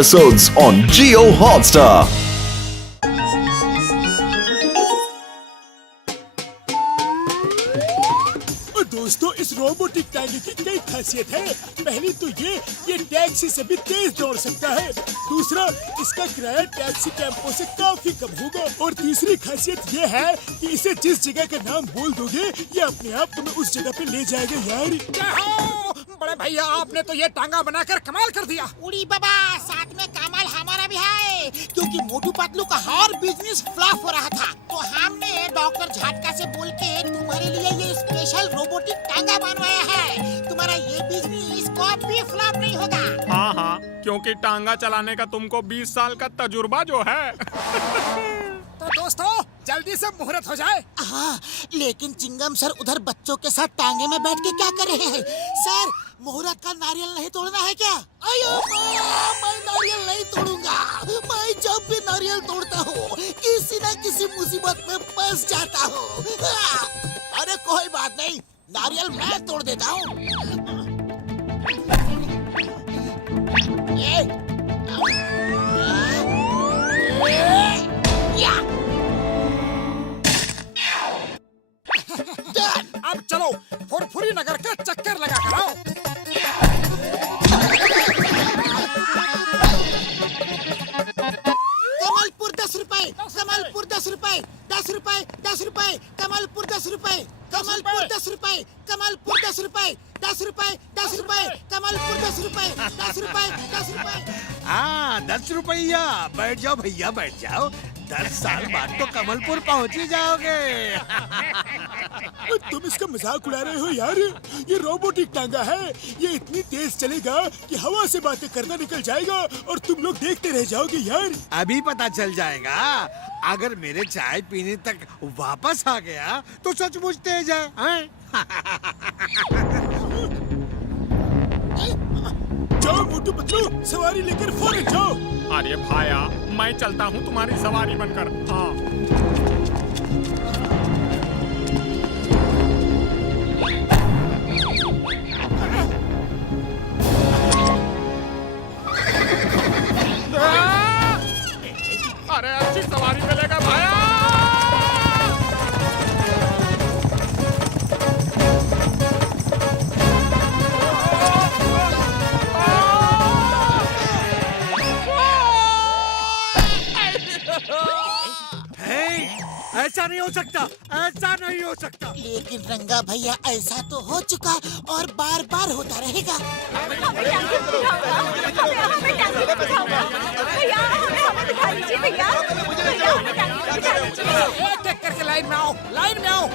episodes on Jio Hotstar. दोस्तों, इस robotic टांगे की कई खासियत है। पहली तो ये टैक्सी से भी तेज दौड़ सकता है। दूसरा, इसका किराया टैक्सी टेम्पो से काफी कम होगा। और तीसरी खासियत ये है कि इसे जिस जगह का नाम बोल दोगे, ये अपने आप तुम्हें उस जगह पे ले जाएगा यार। क्या हो बड़े भैया, आपने तो ये टांगा बनाकर कमाल कर दिया। उड़ी बाबा, साथ में कमाल हमारा भी है, क्योंकि मोटू पतलू का हर बिजनेस फ्लॉप हो रहा था, तो हमने डॉक्टर झटका से बोल के तुम्हारे लिए ये स्पेशल रोबोटिक टांगा बनवाया है। तुम्हारा ये बिजनेस कभी फ्लॉप नहीं होगा। हाँ हाँ, क्योंकि टांगा चलाने का तुमको 20 साल का तजुर्बा जो है। तो दोस्तों, जल्दी से मुहूर्त हो जाए। हाँ, लेकिन चिंगम सर उधर बच्चों के साथ टांगे में बैठ के क्या कर रहे हैं? सर, मुहूर्त का नारियल नहीं तोड़ना है क्या? अयो मैं नारियल नहीं तोड़ूंगा। मैं जब भी नारियल तोड़ता हूँ, किसी न किसी मुसीबत में फंस जाता हूँ। अरे कोई बात नहीं, नारियल मैं तोड़ देता हूँ। अब चलो फुरफुरी नगर का चक्कर लगा कर आओ। कमलपुर 10 रुपए, कमलपुर 10 रुपए, 10 रुपए, 10 रुपए, कमलपुर 10 रुपए, कमलपुर 10 रुपए, कमलपुर 10 रुपए, 10 रुपए, 10 रुपए, कमलपुर 10 रुपए, 10 रुपए, 10 रुपए। हाँ, 10 रुपया। बैठ जाओ भैया, बैठ जाओ। 10 साल बाद तो कमलपुर पहुंच ही जाओगे। तुम इसका मजाक उड़ा रहे हो यार। ये रोबोटिक टांगा है, ये इतनी तेज चलेगा कि हवा से बातें करना निकल जाएगा और तुम लोग देखते रह जाओगे यार। अभी पता चल जाएगा। अगर मेरे चाय पीने तक वापस आ गया तो सचमुच तेज है, हैं? जाओ मोटू पतलू, सवारी लेकर फौरन जाओ। अरे भाया, मैं चलता हूँ तुम्हारी सवारी बनकर। हाँ। अरे अच्छी सवारी मिलेगा भाया। ऐसा नहीं हो सकता, ऐसा नहीं हो सकता। लेकिन रंगा भैया, ऐसा तो हो चुका और बार बार होता रहेगा। एक एक करके लाइन में आओ, लाइन में आओ।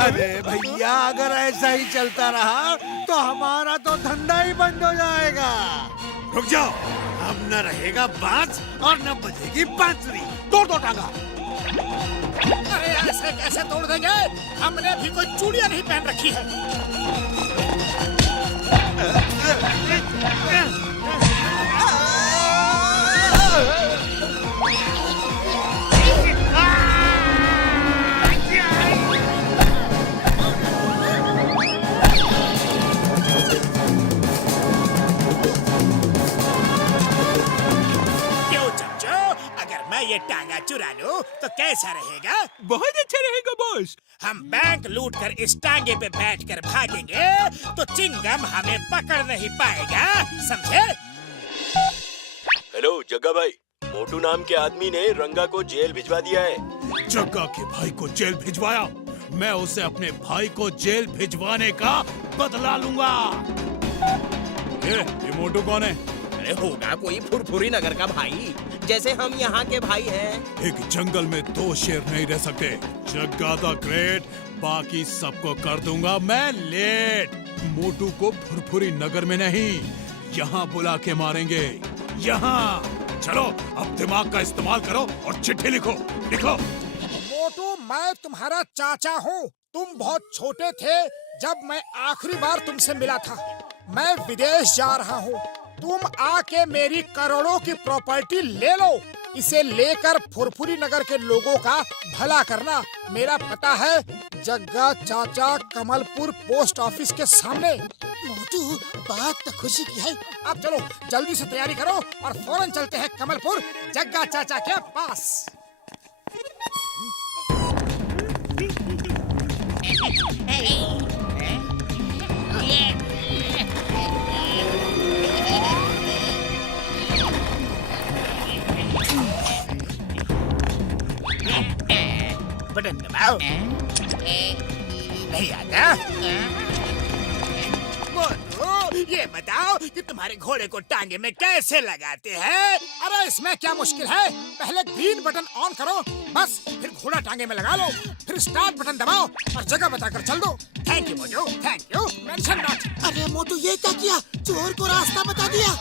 अरे भैया, अगर ऐसा ही चलता रहा तो हमारा तो धंधा ही बंद हो जाएगा। रुक जाओ, अब न रहेगा बांस और न बजेगी बांसुरी। तोड़ दो टांगा। अरे ऐसे कैसे तोड़ देंगे? हमने भी कोई चूड़ियां नहीं पहन रखी है। ये टांगा चुरा लूं तो कैसा रहेगा? बहुत अच्छा रहेगा बॉस। हम बैंक लूट कर इस टांगे पे बैठ कर भागेंगे तो चिंगम हमें पकड़ नहीं पाएगा, समझे? हेलो जग्गा भाई, मोटू नाम के आदमी ने रंगा को जेल भिजवा दिया है। जग्गा के भाई को जेल भिजवाया? मैं उसे अपने भाई को जेल भिजवाने का बदला लूंगा। ये मोटू कौन है? अरे होगा कोई फुरफुरी नगर का भाई, जैसे हम यहाँ के भाई हैं। एक जंगल में 2 शेर नहीं रह सकते। जग्गा द ग्रेट बाकी सबको कर दूंगा मैं लेट। मोटू को फुरफुरी नगर में नहीं, यहाँ बुला के मारेंगे। यहाँ चलो, अब दिमाग का इस्तेमाल करो और चिट्ठी लिखो। लिखो। मोटू, मैं तुम्हारा चाचा हूँ, तुम बहुत छोटे थे जब मैं आखिरी बार तुमसे मिला था। मैं विदेश जा रहा हूँ। तुम आके मेरी करोड़ों की प्रॉपर्टी ले लो। इसे लेकर फुरफुरी नगर के लोगों का भला करना। मेरा पता है जग्गा चाचा, कमलपुर पोस्ट ऑफिस के सामने। मोटू, बात तो खुशी की है। अब चलो जल्दी से तैयारी करो और फौरन चलते हैं कमलपुर जग्गा चाचा के पास। बटन दबाओ। नहीं आता। मोटू, ये बताओ कि तुम्हारे घोड़े को टांगे में कैसे लगाते हैं? अरे इसमें क्या मुश्किल है? पहले ग्रीन बटन ऑन करो, बस फिर घोड़ा टांगे में लगा लो, फिर स्टार्ट बटन दबाओ और जगह बताकर चल दो। Thank you Motu, thank you. Mention not. अरे मोटू, ये क्या किया? चोर को रास्ता बता दिया।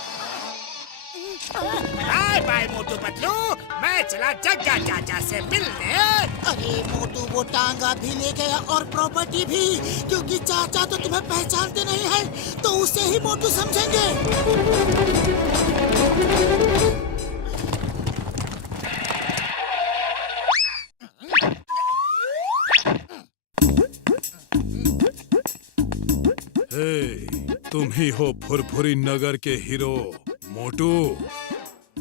बाय बाय मोटू पतलू, मैं चला जग्गा चाचा से मिलने। अरे मोटू, वो टांगा भी ले गया और प्रॉपर्टी भी, क्योंकि चाचा तो तुम्हें पहचानते नहीं है, तो उसे ही मोटू समझेंगे। तुम ही हो फुरफुरी नगर के हीरो मोटू।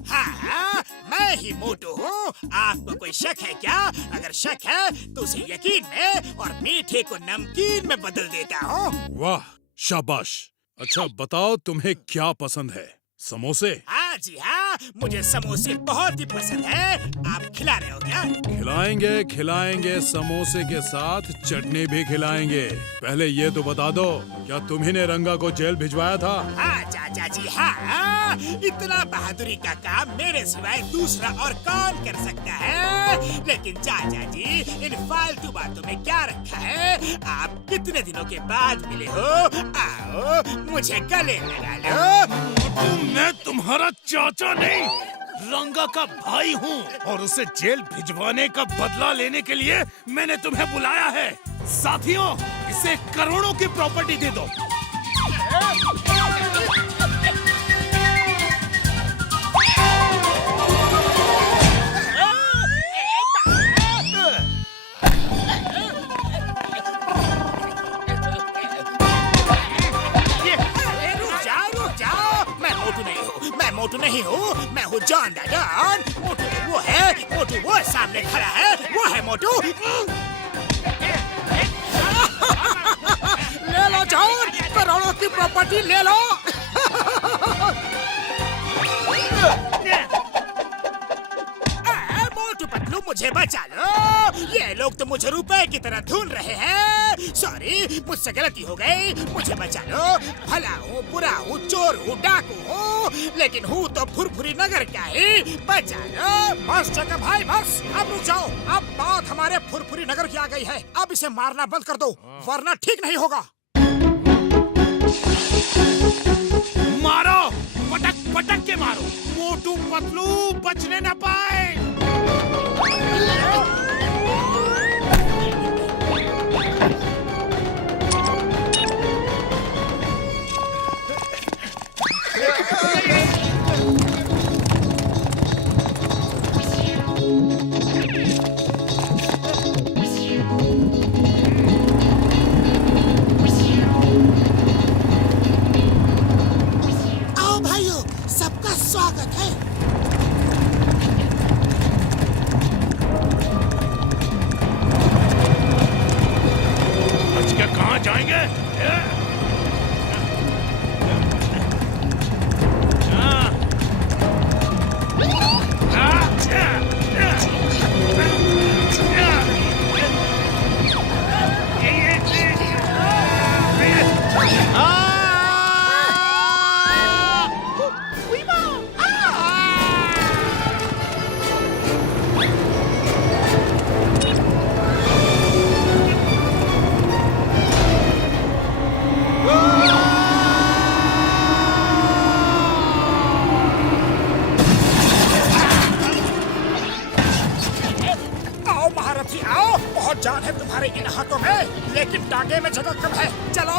हाँ, मैं ही मोटू हूँ। आपको कोई शक है क्या? अगर शक है तो उसे यकीन में और मीठे को नमकीन में बदल देता हूँ। वाह, शाबाश। अच्छा बताओ, तुम्हें क्या पसंद है? समोसे? हाँ जी हाँ, मुझे समोसे बहुत ही पसंद है। आप खिला रहे हो क्या? खिलाएंगे खिलाएंगे, समोसे के साथ चटनी भी खिलाएंगे। पहले ये तो बता दो, क्या तुम्ही ने रंगा को जेल भिजवाया था? हाँ चाचा जी हाँ, इतना बहादुरी का काम मेरे सिवाय दूसरा और कौन कर सकता है? लेकिन चाचा जी, इन फालतू बातों में क्या रखा है? आप कितने दिनों के बाद मिले हो? आओ मुझे गले लगा लो। मैं तुम्हारा चाचा नहीं, रंगा का भाई हूँ और उसे जेल भिजवाने का बदला लेने के लिए मैंने तुम्हें बुलाया है। साथियों, इसे करोड़ों की प्रॉपर्टी दे दो। मोटू नहीं हूँ, मैं हूँ जॉन द डॉन। मोटू वो है, मोटू वो सामने खड़ा है, वो है मोटू। ले लो जॉन, करोड़ों की प्रॉपर्टी ले लो। मोटू पतलू मुझे बचा लो, ये लोग तो मुझे रुपए की तरह ढूंढ रहे हैं। सॉरी, मुझसे गलती हो गई, मुझे बचा लो। भला हूँ, बुरा हूँ, चोर हूँ, डाकू हूँ, लेकिन हूँ तो फुरफुरी नगर का ही। बचा लो। बस जगह भाई बस, अब रुक जाओ। अब बात हमारे फुरफुरी नगर की आ गई है। अब इसे मारना बंद कर दो, वरना ठीक नहीं होगा। मारो, पटक पटक के मारो, मोटू पतलू बचने न पाए। आओ भाइयों, सबका स्वागत है। बच के कहाँ जाएंगे? लेकिन टांगे में जगह कम है। चलो